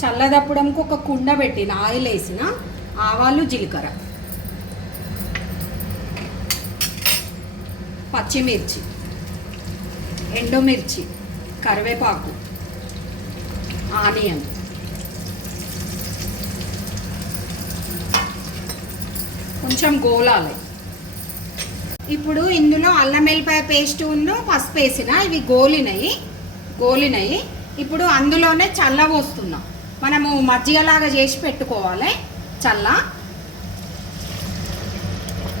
చల్లదప్పడంకి ఒక కుండ పెట్టిన ఆయిల్ వేసిన ఆవాలు జీలకర్ర పచ్చిమిర్చి ఎండుమిర్చి కరివేపాకు ఆనియన్ కొంచెం గోలాలి. ఇప్పుడు ఇందులో అల్లం వెల్లిపాయ పేస్ట్ ఉన్న పసుపు వేసిన ఇవి గోలినాయి. ఇప్పుడు అందులోనే చల్ల పోస్తున్నాం. మనము మజ్జిగలాగా చేసి పెట్టుకోవాలి. చల్ల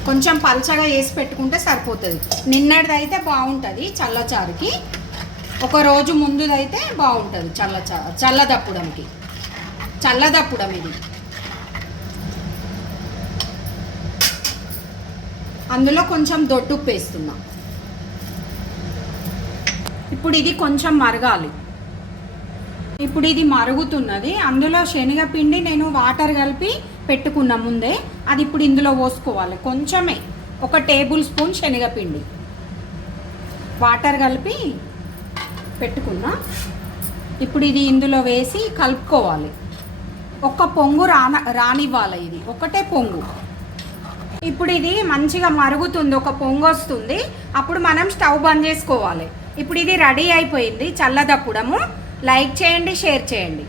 కొంచెం పల్చగా చేసి పెట్టుకుంటే సరిపోతుంది. నిన్నటిది అయితే బాగుంటుంది చల్లచారుకి, ఒక రోజు ముందుదైతే బాగుంటుంది చల్లదప్పడంకి. చల్లదప్పడం ఇది. అందులో కొంచెం దొడ్డుప్పు వేస్తున్నాం. ఇప్పుడు ఇది కొంచెం మరగాలి. ఇప్పుడు ఇది మరుగుతున్నది. అందులో శనగపిండి నేను వాటర్ కలిపి పెట్టుకున్నా ముందే, అది ఇప్పుడు ఇందులో పోసుకోవాలి. కొంచెమే, 1 టేబుల్ స్పూన్ శనగపిండి వాటర్ కలిపి పెట్టుకున్నా. ఇప్పుడు ఇది ఇందులో వేసి కలుపుకోవాలి. ఒక పొంగు రానివ్వాలి. ఇది ఒకటే పొంగు. ఇప్పుడు ఇది మంచిగా మరుగుతుంది, ఒక పొంగు వస్తుంది. అప్పుడు మనం స్టవ్ బంద్ చేసుకోవాలి. ఇప్పుడు ఇది రెడీ అయిపోయింది చల్లదప్పడము. లైక్ చేయండి, షేర్ చేయండి.